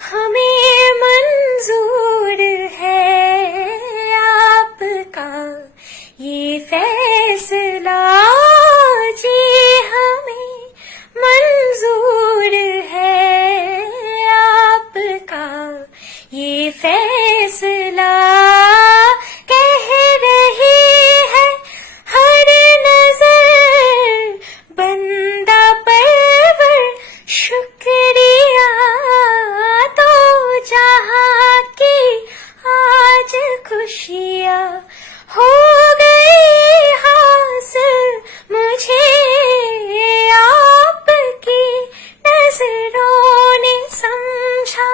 हमें मंजूर है आपका ये फैसला जी, हमें मंजूर है आपका ये फैसला। कह रही है हर नजर बंदा परवर शुक्रिया, तो जहां की आज खुशियां हो गई हासिल मुझे आपकी नजरों ने समझा।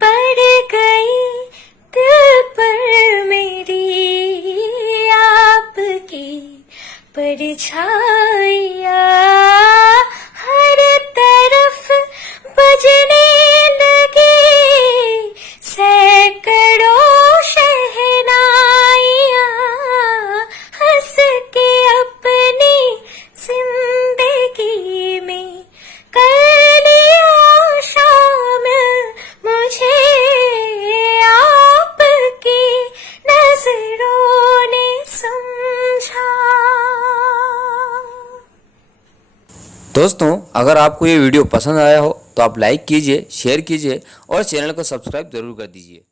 पड़ गई दिल पर मेरी आपकी परछाइयाँ, हर तरफ बजने लगी सैकड़ों शहनाइयाँ, हंस के अपनी जिंदगी में कर लिया शामिल मुझे आपकी नजरों ने समझा। दोस्तों, अगर आपको ये वीडियो पसंद आया हो तो आप लाइक कीजिए, शेयर कीजिए और चैनल को सब्सक्राइब जरूर कर दीजिए।